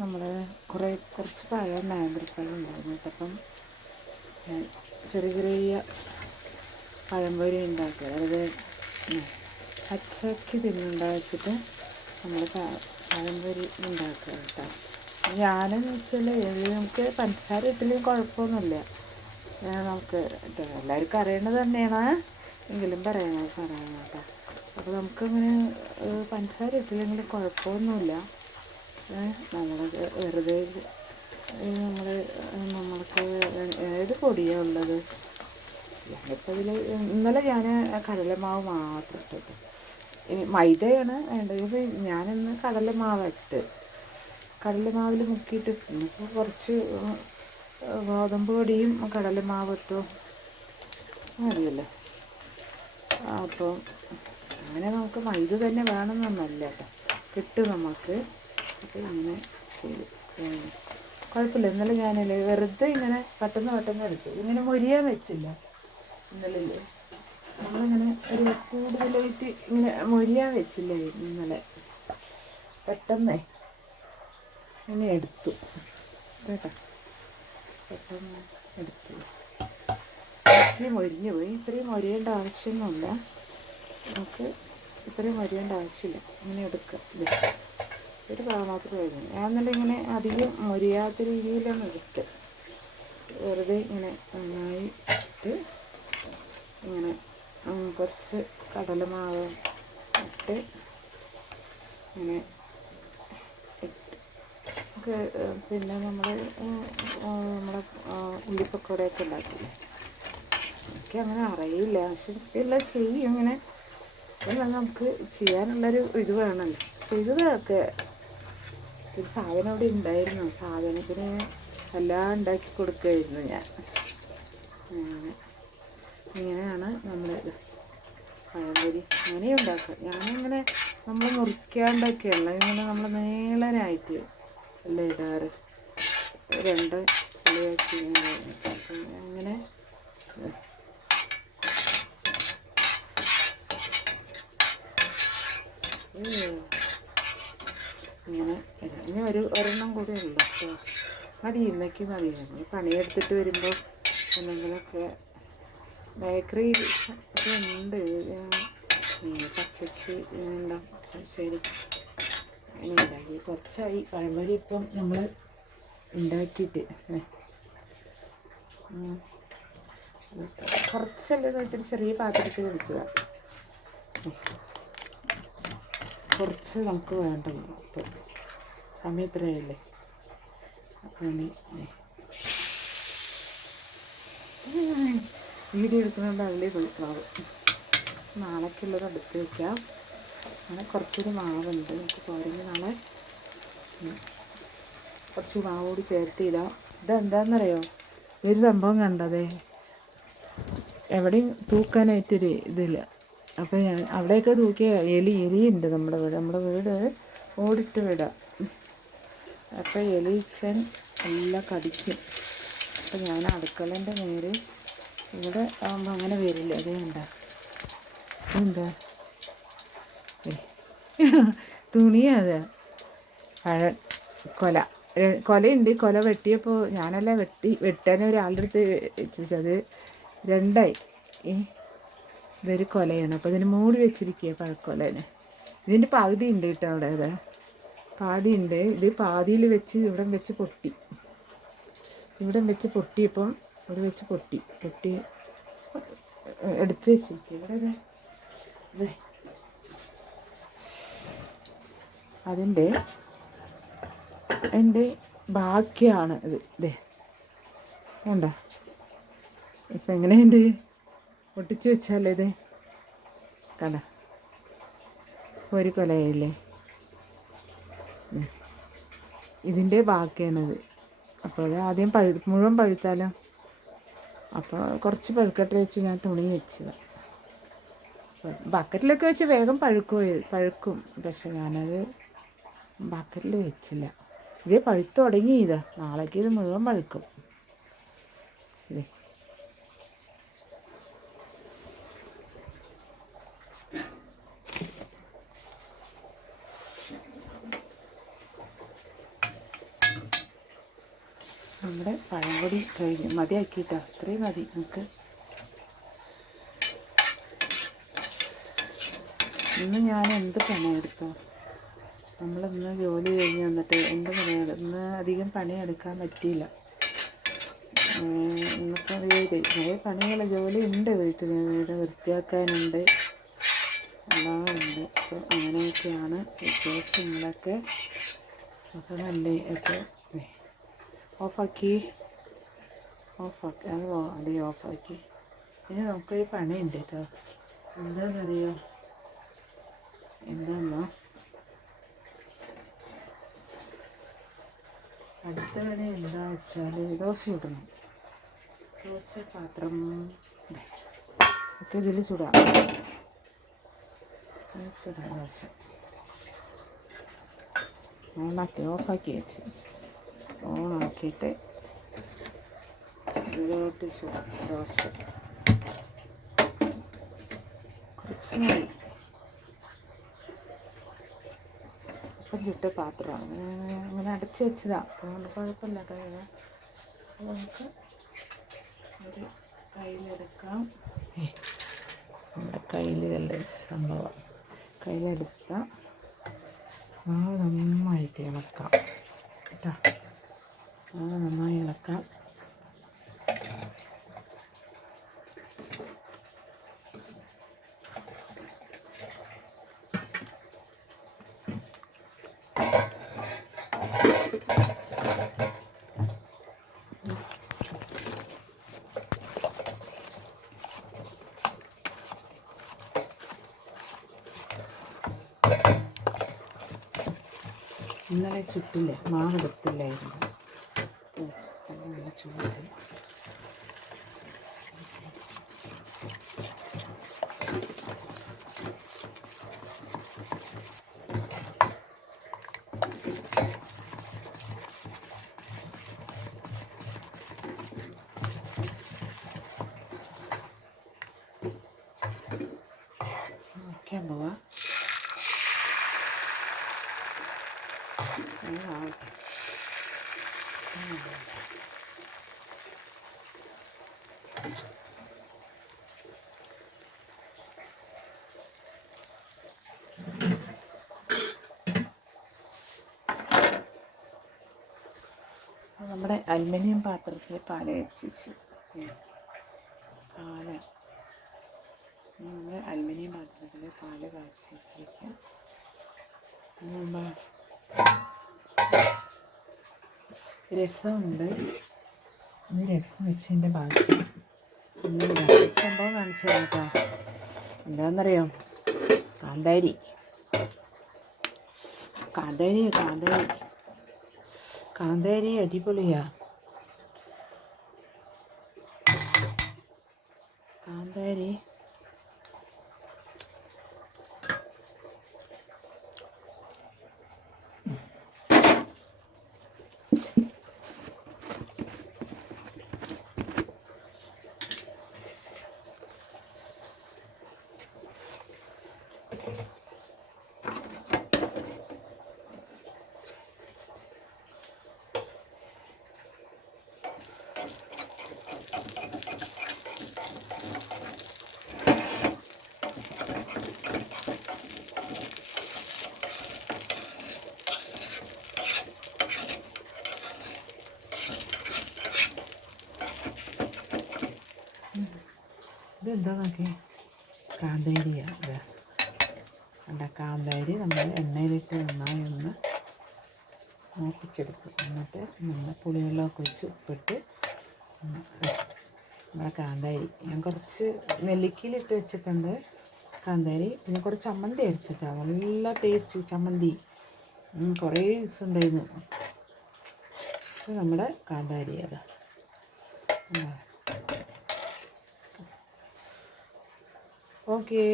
നമ്മൾ കുറച്ച് പഴം നേന്ത്രപ്പഴം ഉണ്ടായിരുന്നു. അപ്പം ചെറിയ ചെറിയ പഴംപൊരി ഉണ്ടാക്കുക. അതായത് പച്ചക്ക് തിന്നുണ്ടാ വെച്ചിട്ട് നമ്മൾ പഴംപൊരി ഉണ്ടാക്കുക കേട്ടോ. ഞാനെന്ന് വെച്ചാൽ നമുക്ക് പഞ്ചസാര ഇട്ടില്ലെങ്കിൽ കുഴപ്പമൊന്നുമില്ല. നമുക്ക് എല്ലാവർക്കും അറിയേണ്ടത് തന്നെയാണ്, എങ്കിലും പറയാം കേട്ടോ. അപ്പോൾ നമുക്കങ്ങനെ പഞ്ചസാര ഇട്ടില്ലെങ്കിൽ കുഴപ്പമൊന്നുമില്ല. നമ്മൾ വെറുതെ നമ്മൾക്ക് ഏത് പൊടിയാണ് ഉള്ളത്. ഞാനിപ്പോൾ ഇതിൽ ഇന്നലെ ഞാൻ കടലമാവ് മാത്രം ഇട്ടിട്ട്, മൈദയാണ് വേണ്ടത്. ഞാനിന്ന് കടലമാവ് ഇട്ട് കടലമാവിൽ മുക്കിയിട്ട് ഇപ്പോൾ കുറച്ച് ഗോതമ്പ് പൊടിയും കടലമാവ് ഇട്ടു മതിയല്ലോ. അപ്പോൾ അങ്ങനെ നമുക്ക് മൈദ തന്നെ വേണമെന്നൊന്നുമല്ല കേട്ടോ, കിട്ടും നമുക്ക്. അപ്പോൾ ഇങ്ങനെ ചെയ്തു കുഴപ്പമില്ല. ഇന്നലെ ഞാനല്ലേ വെറുതെ ഇങ്ങനെ പെട്ടെന്ന് എടുത്തു. ഇങ്ങനെ മൊരിയാൻ വെച്ചില്ല ഇന്നലെ. നമ്മളിങ്ങനെ ഒരു കൂടുതലായിട്ട് ഇങ്ങനെ മൊരിയാൻ വെച്ചില്ലേ ഇന്നലെ, പെട്ടെന്ന് ഇങ്ങനെ എടുത്തു കേട്ടോ. പെട്ടെന്ന് എടുത്തു. ഇച്ചിരി മൊരിഞ്ഞു പോയി. ഇത്രയും മൊരിയേണ്ട ആവശ്യമൊന്നുമില്ല, നമുക്ക് ഇത്രയും മൊരിയേണ്ട ആവശ്യമില്ല. ഇങ്ങനെ എടുക്കുക. ഒരു ഭാഗം മാത്രം കഴിഞ്ഞു. ഞാൻ എന്നിട്ട് ഇങ്ങനെ അധികം മൊരിയാത്ത രീതിയിലാണ് എടുത്ത്, വെറുതെ ഇങ്ങനെ നന്നായി ഇട്ട് ഇങ്ങനെ കുറച്ച് കടലമാവ് ഇട്ട് ഇങ്ങനെ ഇട്ട് പിന്നെ നമ്മുടെ ഉള്ളിപ്പക്കോടയൊക്കെ ഉണ്ടാക്കില്ലേ, എനിക്കങ്ങനെ അറിയില്ല, പക്ഷെ എല്ലാം ചെയ്യും ഇങ്ങനെ. നമുക്ക് ചെയ്യാനുള്ളൊരു ഇത് വേണമല്ലോ. ചെയ്തതൊക്കെ ഒരു സാധനം അവിടെ ഉണ്ടായിരുന്നു, സാധനത്തിന് എല്ലാം ഉണ്ടാക്കി കൊടുക്കുമായിരുന്നു ഞാൻ. ഇങ്ങനെയാണ് നമ്മൾ പഴംപൊരി അങ്ങനെയും ഉണ്ടാക്കുക. ഞാനിങ്ങനെ നമ്മൾ മുറിക്കാണ്ടൊക്കെയല്ല, ഇങ്ങനെ നമ്മൾ നീളനായിട്ട് എല്ലാം ഇടാറ്. രണ്ട് ഉള്ളിയാക്കി അങ്ങനെ ഇങ്ങനെ ഇനി ഒരെണ്ണം കൂടെ ഉള്ളു കേട്ടോ. മതി, ഇന്നേക്ക് മതി. പണിയെടുത്തിട്ട് വരുമ്പോൾ എന്തെങ്കിലുമൊക്കെ ബേക്കറി ഒക്കെ ഉണ്ട്, പച്ചക്ക് ഉണ്ടാകും. ശരി, അങ്ങനെ ഉണ്ടാക്കി കുറച്ചായി പഴംപൊരി ഇപ്പം നമ്മൾ ഉണ്ടാക്കിയിട്ട്. കുറച്ചല്ലേ വെച്ചിട്ട് ചെറിയ പാത്രത്തിൽ എടുക്കുക. കുറച്ച് നമുക്ക് വേണ്ടല്ലോ, അപ്പോൾ സമയം ഇത്രയല്ലേ. അപ്പം വീഡിയോ എടുക്കുന്നുണ്ട്, അതിലേ കൊടുക്കാവും. നാളേക്കുള്ളത് എടുത്ത് വയ്ക്കാം. അങ്ങനെ കുറച്ചൊരു മാവുണ്ട്, നമുക്ക് പോരെങ്കിൽ നാളെ കുറച്ച് മാവ് കൂടി ചേർത്ത് ഇടാം. ഇതെന്താണെന്നറിയോ, ഒരു സംഭവം കണ്ടതേ എവിടെയും തൂക്കാനായിട്ടൊരു ഇതില്ല. അപ്പോൾ ഞാൻ അവിടെയൊക്കെ തൂക്കിയ എലിയുണ്ട്. നമ്മുടെ വീട് ഓടിട്ട് വിടാം. അപ്പോൾ എലീച്ചൻ എല്ലാം കടിക്കും. അപ്പോൾ ഞാൻ അടുക്കളേൻ്റെ നേരെ ഇവിടെ ആകുമ്പോൾ അങ്ങനെ വരില്ല. അതുകൊണ്ടാ എന്താ തുണിയാതെ കൊലയുണ്ട്. കൊല വെട്ടിയപ്പോൾ ഞാനല്ല വെട്ടാൻ ഒരാളുടെ അടുത്ത് എത്തിച്ചത്. രണ്ടായി. ഇതൊരു കൊലയാണ്. അപ്പോൾ ഇതിന് മൂടി വെച്ചിരിക്കുക പഴക്കൊലേനെ. ഇതിൻ്റെ പകുതി ഉണ്ട് കേട്ടോ, അവിടെ അതെ പാതി ഉണ്ട്. ഇത് പാതിയിൽ വെച്ച് ഇവിടെ വെച്ച് പൊട്ടി. പൊട്ടിയപ്പം ഇവിടെ വെച്ച് പൊട്ടി എടുത്ത് വെച്ചിരിക്കുക. ഇവിടെ അതെ അതിൻ്റെ ബാക്കിയാണ് ഇത്. ഇതേ വേണ്ട, ഇപ്പം എങ്ങനെയുണ്ട് പൊട്ടിച്ച് വെച്ചാലേ ഇത് കണ്ട ഒരു കൊലയില്ലേ, ഇതിൻ്റെ ബാക്കിയാണിത്. അപ്പോൾ അത് ആദ്യം മുഴുവൻ പഴുത്താലോ. അപ്പോൾ കുറച്ച് പഴുക്കട്ടെ വെച്ച് ഞാൻ തുണി വെച്ചതാണ്. ബക്കറ്റിലൊക്കെ വെച്ച് വേഗം പഴുക്കും. പക്ഷെ ഞാനത് ബക്കറ്റിൽ വെച്ചില്ല. ഇതേ പഴുത്ത് തുടങ്ങി. നാളേക്ക് ഇത് മുഴുവൻ പഴുക്കും. ഇതേ നമ്മുടെ പഴംപൊടി കഴിഞ്ഞു, മതിയാക്കിയിട്ടോ, അത്രയും മതി നമുക്ക്. ഇന്ന് ഞാൻ എന്ത് പണിയെടുത്തോ, നമ്മളിന്ന് ജോലി കഴിഞ്ഞ് വന്നിട്ട് എന്ത് പണിയെടുത്തു, ഇന്ന് അധികം പണിയെടുക്കാൻ പറ്റിയില്ല. ഇന്നിപ്പോൾ കുറേ പണികൾ ജോലി ഉണ്ട് വീട്ടിൽ, വീട് വൃത്തിയാക്കാനുണ്ട്, എല്ലാം ഉണ്ട്. അപ്പോൾ അങ്ങനെയൊക്കെയാണ് വിശേഷങ്ങളൊക്കെ. സുഖമല്ലേ? ഒക്കെ ഓഫാക്കി അത് അടി ഓഫാക്കി. ഇനി നമുക്കൊരു പണിയുണ്ട് കേട്ടോ. എന്താണെന്നറിയോ? എന്താണോ അടുത്ത പണി എന്താ വെച്ചാൽ ദോശ ഇടണം. ദോശ പാത്രം ഒക്കെ ഇതിൽ ചുടാം. ദോശ ഓഫാക്കി വെച്ച് ഓണാക്കിയിട്ട് ഇതിലോട്ട് ചുടാം ദോശ. കുറച്ച് മതി. അപ്പം ചുട്ട പാത്രമാണ്, അങ്ങനെ അടച്ച് വെച്ചതാണ്, അതുകൊണ്ട് കുഴപ്പമില്ല. കഴിയാം. അപ്പോൾ നമുക്ക് ഒരു കയ്യിലെടുക്കാം. നമ്മുടെ കയ്യിലുള്ള സംഭവം കയ്യിലെടുക്കാം. നന്നായിട്ട് ഇളക്കാം കേട്ടോ. നന്നായി ഇളക്കാം. ഇന്നലെ ചുട്ടില്ല, മാവ് എടുത്തില്ലായിരുന്നു. നല്ല ചൂട്. നോക്കിയാൽ പോവാ. നമ്മുടെ അലുമിനിയം പാത്രത്തിൽ പാല് വെച്ചു. നമ്മുടെ അലുമിനിയം പാത്രത്തിൽ പാല് കാച്ചി വെച്ചിരിക്കാം. രസമുണ്ട്. ഇന്ന് രസം വെച്ചതിൻ്റെ ബാക്കി സംഭവം കാണിച്ചു തരാം കേട്ടോ. എന്താണെന്നറിയോ? കാന്താരി അടിപൊളിയാ. കാന്താരി ഇതെന്താ നോക്കി? കാന്താരിയാണ്. ഇത് കണ്ട കാന്താരി നമ്മൾ എണ്ണയിലിട്ട് നന്നായി ഒന്ന് മൂപ്പിച്ചെടുത്തു. എന്നിട്ട് നമ്മൾ പുളിവെള്ളമൊക്കെ ഒഴിച്ച് ഉപ്പിട്ട് നമ്മുടെ കാന്താരി ഞാൻ കുറച്ച് നെല്ലിക്കയിലിട്ട് വെച്ചിട്ടുണ്ട് കാന്താരി. പിന്നെ കുറച്ച് ചമ്മന്തി അരച്ചിട്ടാണ്, നല്ല ടേസ്റ്റ് ചമ്മന്തി. കുറേ ദിവസം ഉണ്ടായിരുന്നു. നമ്മുടെ കാന്താരി അതാ. ഓക്കേ.